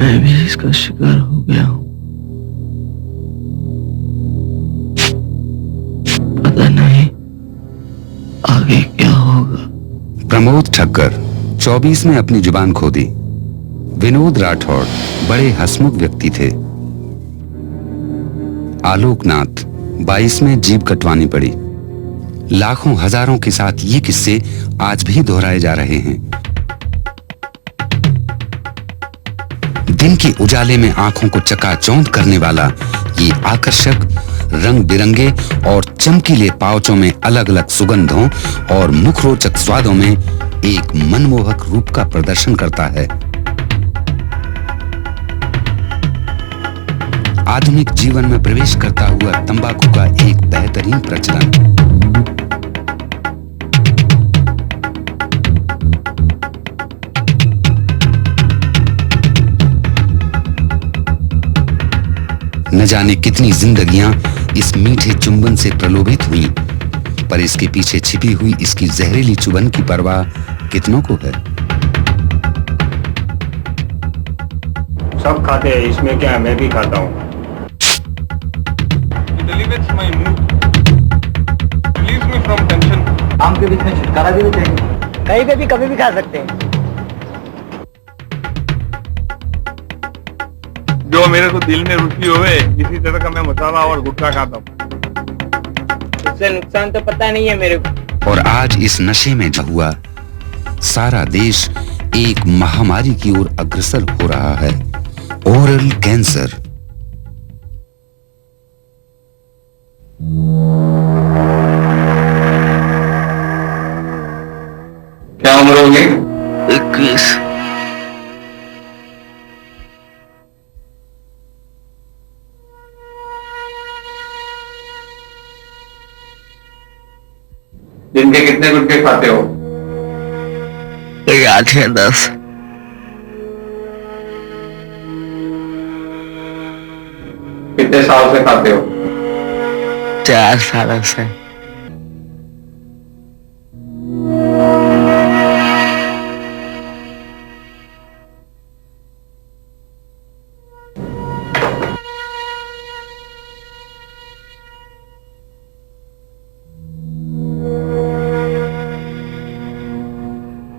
मैं भी इसका शिकार हो गया हूँ। पता नहीं आगे क्या होगा। प्रमोद ठक्कर 24 में अपनी जुबान खो दी। विनोद राठौड़ बड़े हंसमुख व्यक्ति थे। आलोकनाथ 22 में जीभ कटवानी पड़ी। लाखों हजारों के साथ ये किस्से आज भी दोहराए जा रहे हैं। दिन के उजाले में आंखों को चकाचौंध करने वाला ये आकर्षक, रंग बिरंगे और चमकीले पाउचों में अलग अलग सुगंधों और मुखरोचक स्वादों में एक मनमोहक रूप का प्रदर्शन करता है। आधुनिक जीवन में प्रवेश करता हुआ तंबाकू का एक बेहतरीन प्रचलन। न जाने कितनी जिंदगियां इस मीठे चुंबन से प्रलोभित हुई, पर इसके पीछे छिपी हुई इसकी जहरीली चुभन की परवाह कितनों को है। सब खाते हैं, इसमें क्या है, मैं भी खाता हूँ। आम के बीच में छुटकारा भी चाहिए। कहीं पे भी कभी भी खा सकते हैं। जो मेरे को दिल में रुचि होवे, इसी तरह का मैं मसाला और गुटखा खाता हूँ। उससे नुकसान तो पता नहीं है मेरे को। और आज इस नशे में हुआ सारा देश एक महामारी की ओर अग्रसर हो रहा है, ओरल कैंसर। क्या उम्र होगी? 21। दिन के कितने गुटखे खाते हो? 8 या 10। कितने साल से खाते हो? 4 साल से।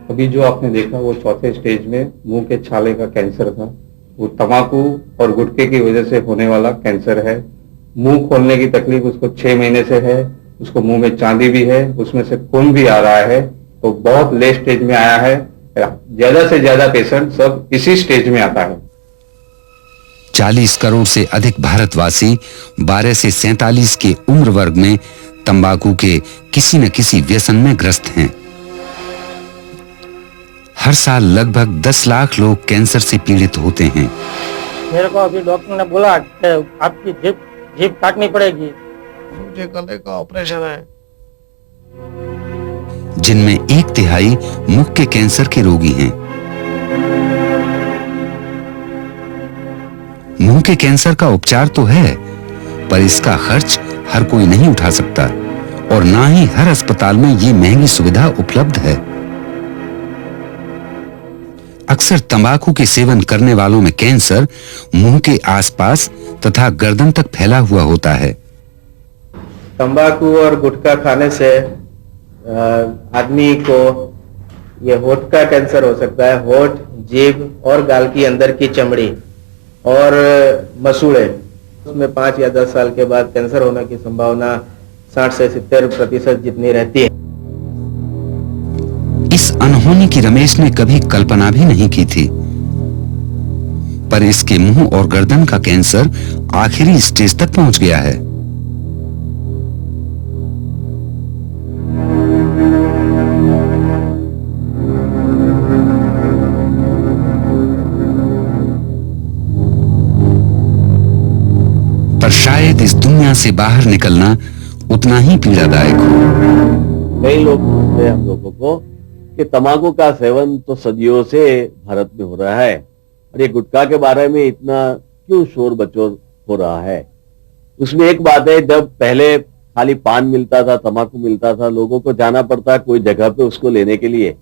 अभी जो आपने देखा वो चौथे स्टेज में मुंह के छाले का कैंसर था। वो तंबाकू और गुटखे की वजह से होने वाला कैंसर है। मुंह खोलने की तकलीफ उसको 6 महीने से है। उसको मुंह में चांदी भी है, उसमें से खून भी आ रहा है। तो बहुत लेट स्टेज में आया है। ज्यादा से ज्यादा पेशेंट सब इसी स्टेज में आता है। 40 करोड़ से अधिक भारतवासी 12 से 47 के उम्र वर्ग में तंबाकू के किसी न किसी व्यसन में ग्रस्त हैं। हर साल लगभग 10 लाख लोग कैंसर से पीड़ित होते हैं। मेरे को अभी डॉक्टर ने बोला कि आपकी जीभ काटनी पड़ेगी। मुझे गले का ऑपरेशन है। जिनमें 1/3 मुख के कैंसर के रोगी हैं। मुंह के कैंसर का उपचार तो है, पर इसका खर्च हर कोई नहीं उठा सकता और ना ही हर अस्पताल में ये महंगी सुविधा उपलब्ध है। अक्सर तंबाकू के सेवन करने वालों में कैंसर मुंह के आसपास तथा गर्दन तक फैला हुआ होता है। तंबाकू और गुटखा खाने से आदमी को ये होठ का कैंसर हो सकता है। होठ, जीभ और गाल की अंदर की चमड़ी और मसूड़े, उसमें 5 या 10 साल के बाद कैंसर होने की संभावना 60 से 70% जितनी रहती है। इस अनहोनी की रमेश ने कभी कल्पना भी नहीं की थी, पर इसके मुंह और गर्दन का कैंसर आखिरी स्टेज तक पहुंच गया है। पर शायद इस दुनिया से बाहर निकलना उतना ही पीड़ादायक हो। कई लोग पूछते हैं हम लोगों को कि तंबाकू का सेवन तो सदियों से भारत में हो रहा है और ये गुटखा के बारे में इतना क्यों शोर बचोर हो रहा है। उसमें एक बात है, जब पहले खाली पान मिलता था, तंबाकू मिलता था, लोगों को जाना पड़ता कोई जगह पे उसको लेने के लिए।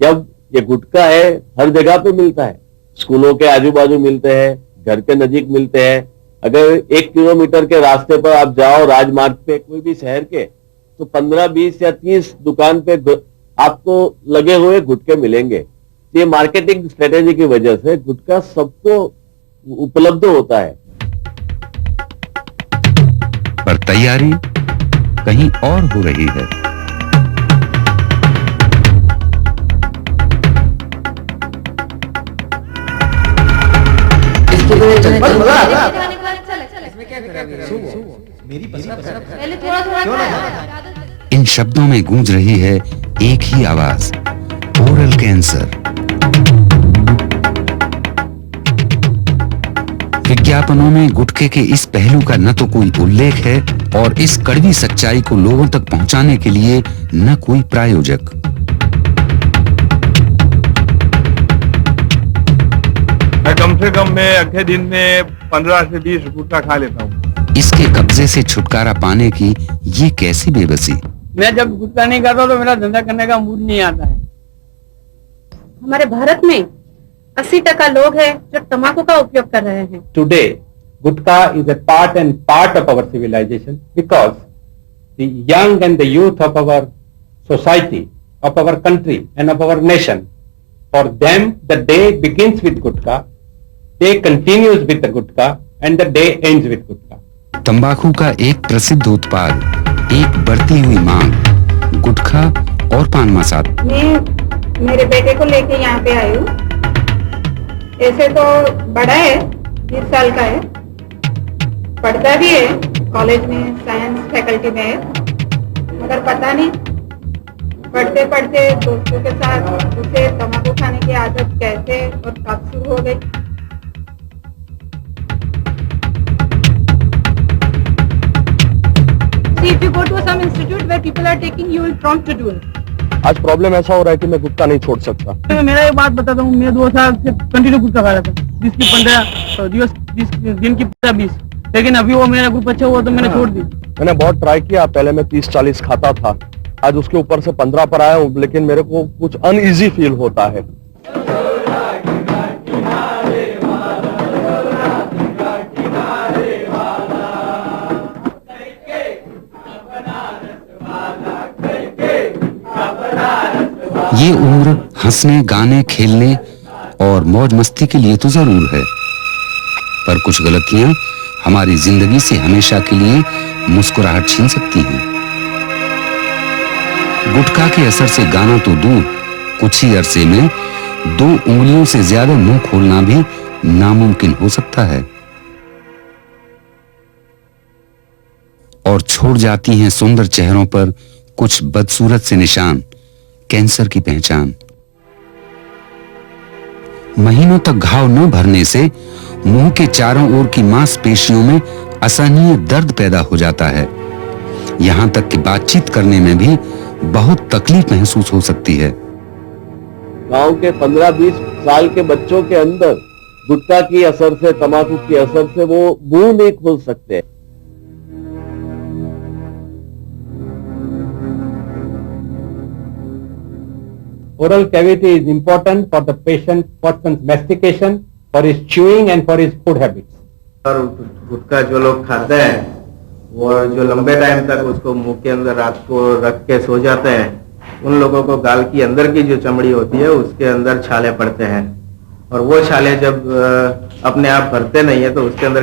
जब ये गुटखा है हर जगह पे मिलता है, स्कूलों के आजू बाजू मिलते हैं, घर के नजीक मिलते हैं। अगर 1 किलोमीटर के रास्ते पर आप जाओ राजमार्ग पे कोई भी शहर के, तो 15, 20 या 30 दुकान पे आपको लगे हुए गुटके मिलेंगे। ये मार्केटिंग स्ट्रेटेजी की वजह से गुटखा सबको उपलब्ध होता है। पर तैयारी कहीं और हो रही है। इन शब्दों में गूंज रही है एक ही आवाज, ओरल कैंसर। विज्ञापनों में गुटखे के इस पहलू का न तो कोई उल्लेख है और इस कड़वी सच्चाई को लोगों तक पहुंचाने के लिए न कोई प्रायोजक। कम से कम मैं अगले दिन में 15 से 20 गुटखा खा लेता हूँ। इसके कब्जे से छुटकारा पाने की ये कैसी बेबसी। मैं जब गुटखा नहीं खाता तो मेरा धंधा करने का मूड नहीं आता है। हमारे भारत में 80% लोग हैं जो तंबाकू का उपयोग कर रहे हैं। Today, gutka is a part and part of our civilization because the young and the youth of our society, of our country and of our nation, for them the day begins with gutka, day continues with the gutka and the day ends with gutka. तंबाकू का एक प्रसिद्ध उत्पाद, एक बढ़ती हुई मांग, गुटखा और पान मसाला। मैं मेरे बेटे को लेके यहाँ पे आई हूँ। ऐसे तो बड़ा है, 20 साल का है, पढ़ता भी है, कॉलेज में साइंस फैकल्टी में है, मगर पता नहीं पढ़ते पढ़ते दोस्तों के साथ उसे तंबाकू खाने की आदत कैसे और कब शुरू हो गई। If you go to some institute where people are taking, you will prompt to do it. आज प्रॉब्लम ऐसा हो रहा है कि मैं गुटखा नहीं छोड़ सकता। मेरा एक बात बताता हूँ, मैं 2 साल से कंटिन्यू गुटखा खा रहा था, 20 की 15 दिवस, 20 दिन की 15-20, लेकिन अभी वो मेरा ग्रुप अच्छा हुआ तो मैंने छोड़ दी। मैंने बहुत ट्राई किया, पहले मैं 30-40 खाता था, आज उसके ऊपर से 15 पर आया हूँ, लेकिन मेरे को कुछ अनईजी फील होता है। ये उम्र हंसने, गाने, खेलने और मौज मस्ती के लिए तो जरूर है, पर कुछ गलतियां हमारी जिंदगी से हमेशा के लिए मुस्कुराहट छीन सकती हैं। गुटखा के असर से गाना तो दूर, कुछ ही अरसे में 2 उंगलियों से ज्यादा मुंह खोलना भी नामुमकिन हो सकता है और छोड़ जाती हैं सुंदर चेहरों पर कुछ बदसूरत से निशान, कैंसर की पहचान। महीनों तक घाव न भरने से मुंह के चारों ओर की मांसपेशियों में असहनीय दर्द पैदा हो जाता है। यहां तक कि बातचीत करने में भी बहुत तकलीफ महसूस हो सकती है। गांव के 15-20 साल के बच्चों के अंदर गुटखा की असर से, तंबाकू की असर से वो मुंह नहीं खोल सकते। Oral cavity is important for the person's mastication, for his chewing and for his food habits. और गुटखा जो लोग खाते हैं वो जो लंबे टाइम तक उसको मुंह के अंदर रात को रख के सो जाते हैं, उन लोगों को गाल की अंदर की जो चमड़ी होती है उसके अंदर छाले पड़ते हैं और वो छाले जब अपने आप भरते नहीं है तो उसके अंदर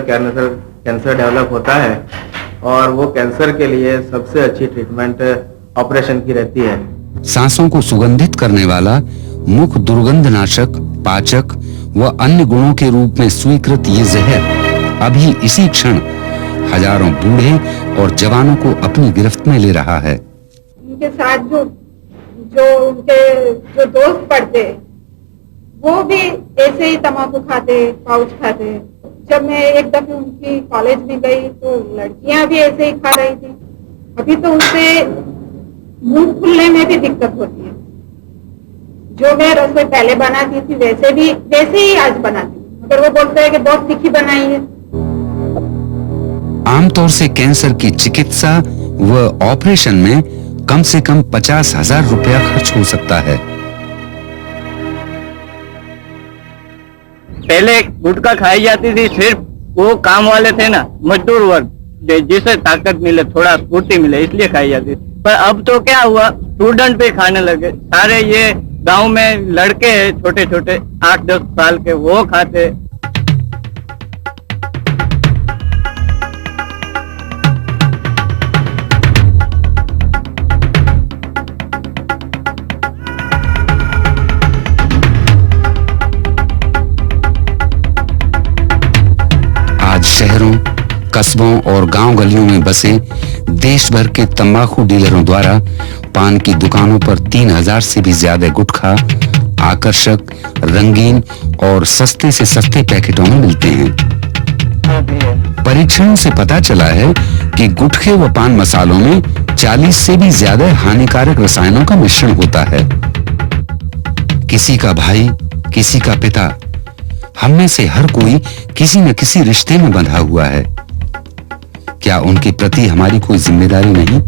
कैंसर डेवलप होता है और वो कैंसर के लिए सबसे अच्छी ट्रीटमेंट ऑपरेशन की रहती है। सांसों को सुगंधित करने वाला मुख दुर्गंधनाशक, पाचक व अन्य गुणों के रूप में स्वीकृत ये जहर अभी इसी क्षण हजारों बूढ़े और जवानों को अपनी गिरफ्त में ले रहा है। उनके साथ जो दोस्त पढ़ते वो भी ऐसे ही तंबाकू खाते, पाउच खाते। जब मैं एक दफे उनकी कॉलेज में गई तो लड़कियां भी ऐसे ही खा रही थी। अभी तो उनसे मुंह खुलने में भी दिक्कत होती है। जो मैं रसोई पहले बनाती थी वैसे ही आज बनाती हूँ, मगर वो बोलते हैं कि बहुत तीखी बनाई है। आमतौर से कैंसर की चिकित्सा व ऑपरेशन में कम से कम 50,000 रुपया खर्च हो सकता है। पहले गुटखा खाई जाती थी सिर्फ वो काम वाले थे ना, मजदूर वर्ग, जिसे ताकत मिले, थोड़ा स्फूर्ति मिले, इसलिए खाई जाती थी। पर अब तो क्या हुआ, स्टूडेंट भी खाने लगे सारे। ये गांव में लड़के हैं छोटे छोटे 8-10 साल के, वो खाते। आज शहरों, कस्बों और गांव गलियों में बसे देश भर के तंबाकू डीलरों द्वारा पान की दुकानों पर 3000 से भी ज्यादा गुटखा आकर्षक, रंगीन और सस्ते से सस्ते पैकेटों में मिलते हैं। परीक्षणों से पता चला है कि गुटखे व पान मसालों में 40 से भी ज्यादा हानिकारक रसायनों का मिश्रण होता है। किसी का भाई, किसी का पिता, हम में से हर कोई किसी न किसी रिश्ते में बंधा हुआ है। क्या उनके प्रति हमारी कोई जिम्मेदारी नहीं?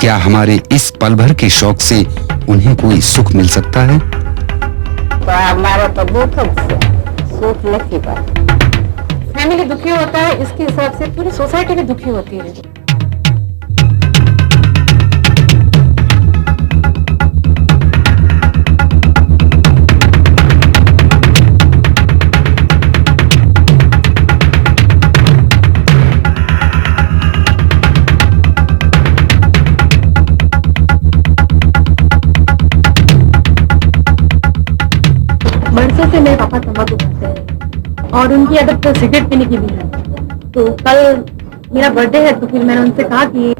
क्या हमारे इस पल भर के शौक से उन्हें कोई सुख मिल सकता है? तो हमारा तो बहुत सोच लगी बात। फैमिली दुखी होता है, इसके हिसाब से पूरी सोसाइटी भी दुखी होती है। बरसों से मेरे पापा तंबाकू खाते हैं और उनकी आदत तो सिगरेट पीने की भी है। तो कल मेरा बर्थडे है, तो फिर मैंने उनसे कहा कि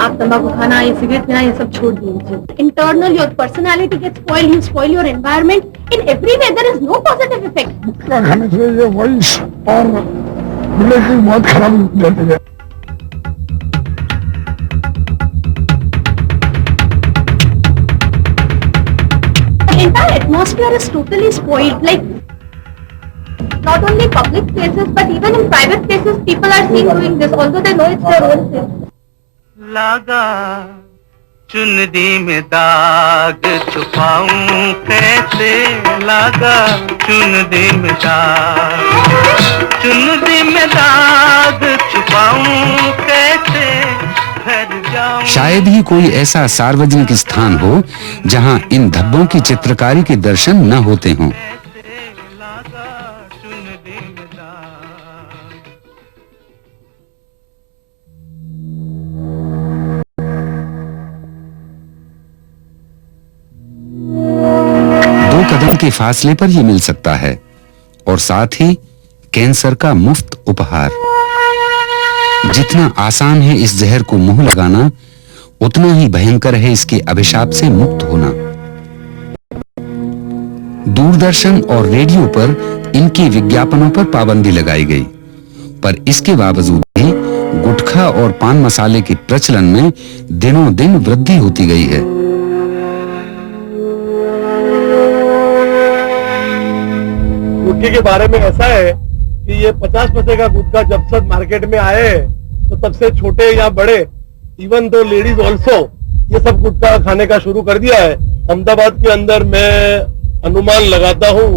आप तंबाकू खाना, ये सिगरेट पीना, ये सब छोड़ दीजिए। Internal your personality gets spoiled, you spoil your environment, in every way there is no positive effect. Gutkha खाने से ये वॉइस और दिल की बहुत खराब हो जाती है। The entire atmosphere is totally spoiled. Like, not only public places, but even in private places, people are seen doing this, although they know it's their own sin. लागा चुनरी में दाग छुपाऊं कैसे, लागा चुनरी में दाग छुपाऊं कैसे, घर जाऊं। शायद ही कोई ऐसा सार्वजनिक स्थान हो जहां इन धब्बों की चित्रकारी के दर्शन न होते हों। कदम के फासले पर ही मिल सकता है और साथ ही कैंसर का मुफ्त उपहार। जितना आसान है इस जहर को मुंह लगाना, उतना ही भयंकर है इसके अभिशाप से मुक्त होना। दूरदर्शन और रेडियो पर इनके विज्ञापनों पर पाबंदी लगाई गई, पर इसके बावजूद भी गुटखा और पान मसाले के प्रचलन में दिनों दिन वृद्धि होती गई है। गुटखे के बारे में ऐसा है कि ये 50 पैसे का गुटखा जब से मार्केट में आए तो तब से छोटे या बड़े, इवन दो लेडीज ऑल्सो, ये सब गुटखा खाने का शुरू कर दिया है। अहमदाबाद के अंदर मैं अनुमान लगाता हूँ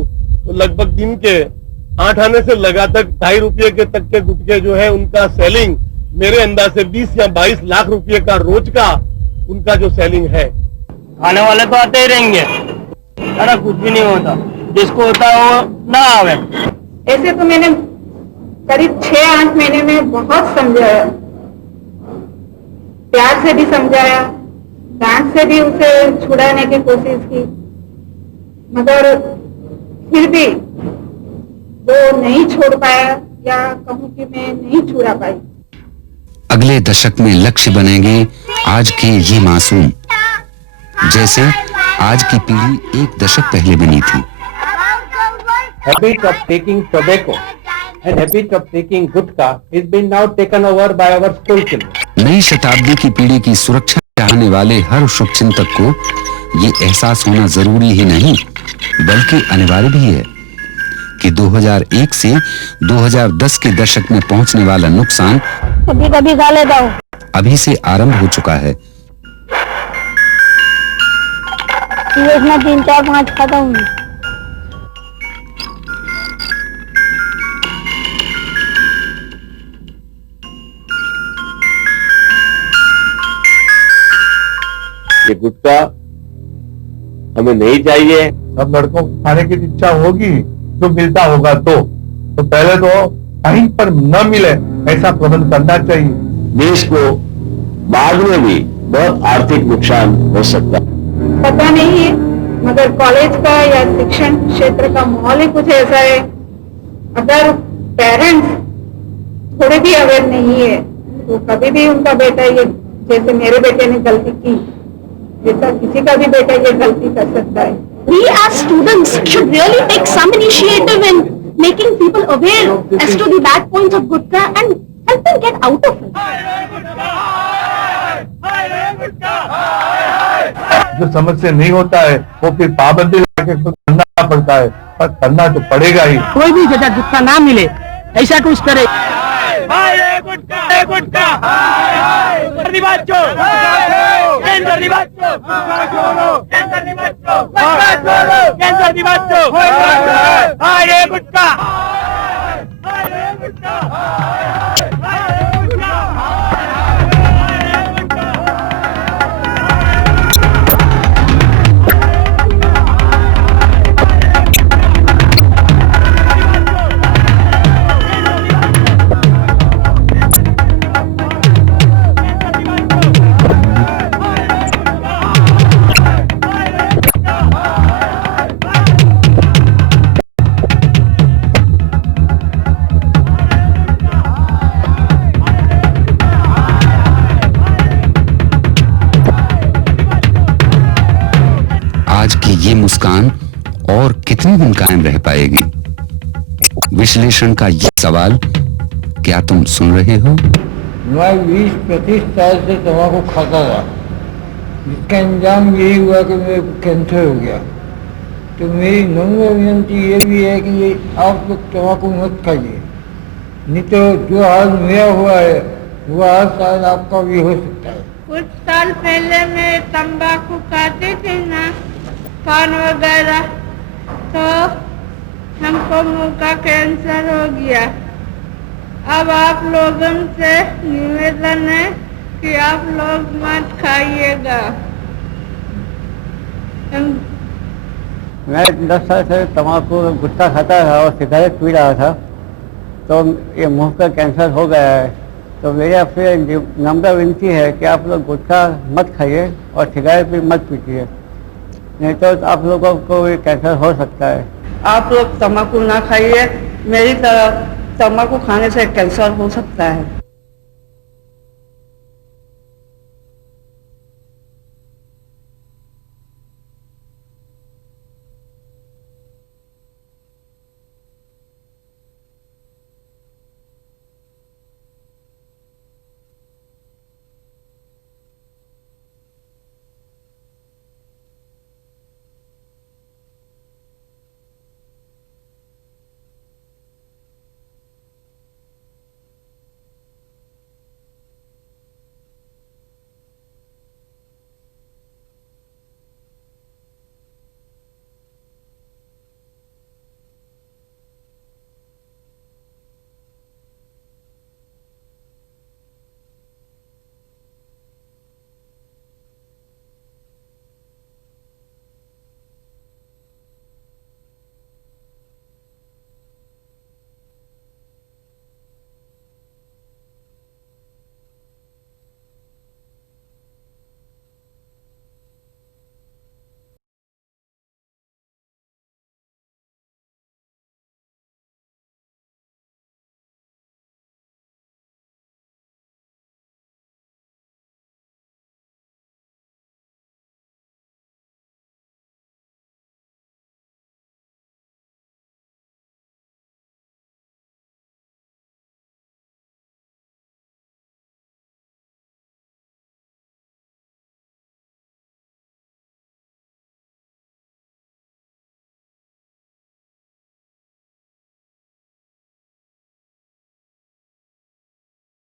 तो लगभग दिन के 8 आने से लगातार 2.5 रुपये के तक के गुटखे जो है उनका सेलिंग मेरे अंदाज से 20 या 22 लाख रुपए का रोज का उनका जो सेलिंग है। खाने वाले तो आते ही रहेंगे, अरे कुछ भी नहीं होता, जिसको होता है वो ना आवे। ऐसे तो मैंने करीब 6-8 महीने में बहुत समझाया, प्यार से भी समझाया, डांट से भी उसे छुड़ाने की कोशिश की, मगर फिर भी वो नहीं छोड़ पाया, या कहूँ कि मैं नहीं छुड़ा पाई। अगले दशक में लक्ष्य बनेंगे आज के ये मासूम, जैसे आज की पीढ़ी एक दशक पहले बनी थी। Habit of taking tobacco and habit of taking gutka is being now taken over by our school children. नई शताब्दी की पीढ़ी की सुरक्षा चाहने वाले हर शुभचिंतक को ये एहसास होना जरूरी ही नहीं बल्कि अनिवार्य भी है कि 2001 से 2010 के दशक में पहुंचने वाला नुकसान कभी खा लेता हूँ, अभी से आरंभ हो चुका है। इसमें 3, 4, 5 खाता हूँ। ये गुटखा हमें नहीं चाहिए। सब लड़कों को खाने की इच्छा होगी तो मिलता होगा तो पहले तो कहीं पर न मिले ऐसा प्रबंध करना चाहिए। देश को बाद में भी बहुत आर्थिक नुकसान हो सकता है। पता नहीं है, मगर कॉलेज का या शिक्षण क्षेत्र का माहौल ही कुछ ऐसा है। अगर पेरेंट्स थोड़े भी अवेयर नहीं है तो कभी भी उनका बेटा ये, जैसे मेरे बेटे ने गलती की, जैसा किसी का भी बेटा ये गलती कर सकता है। We as students should really take some initiative in making people aware as to the bad points of gutka and help them get out of it. जो समझ से नहीं होता है वो फिर पाबंदी लगा के तो करना पड़ता है, पर करना तो पड़ेगा ही। कोई भी जगह गुटखा ना मिले ऐसा कुछ करे। आज की ये मुस्कान और कितने दिन कायम रह पाएगी? विश्लेषण का ये सवाल क्या तुम सुन रहे हो? मैं 20-25 साल से तंबाकू खाता था, जिसका अंजाम यही हुआ कि मेरे को कैंसर हो गया। तो मेरी नम्र विनती ये भी है कि आप लोग तंबाकू मत खाइए, नहीं तो जो हाल मेरा हुआ है वो हाल शायद आपका भी हो सकता है। कुछ साल पहले मैं तंबाकू खाती थी ना, पान वगैरह, तो हमको मुंह का कैंसर हो गया। अब आप लोगों से निवेदन है कि आप लोग मत खाइएगा। मैं 10 साल से तम्बाकू गुटखा खाता था और सिगरेट पी रहा था, तो ये मुंह का कैंसर हो गया है। तो मेरे आपसे नम्र विनती है कि आप लोग गुटखा मत खाइए और सिगरेट भी मत पीजिए, नहीं तो आप लोगों को भी कैंसर हो सकता है। आप लोग तम्बाकू ना खाइए, मेरी तरफ तम्बाकू खाने से कैंसर हो सकता है।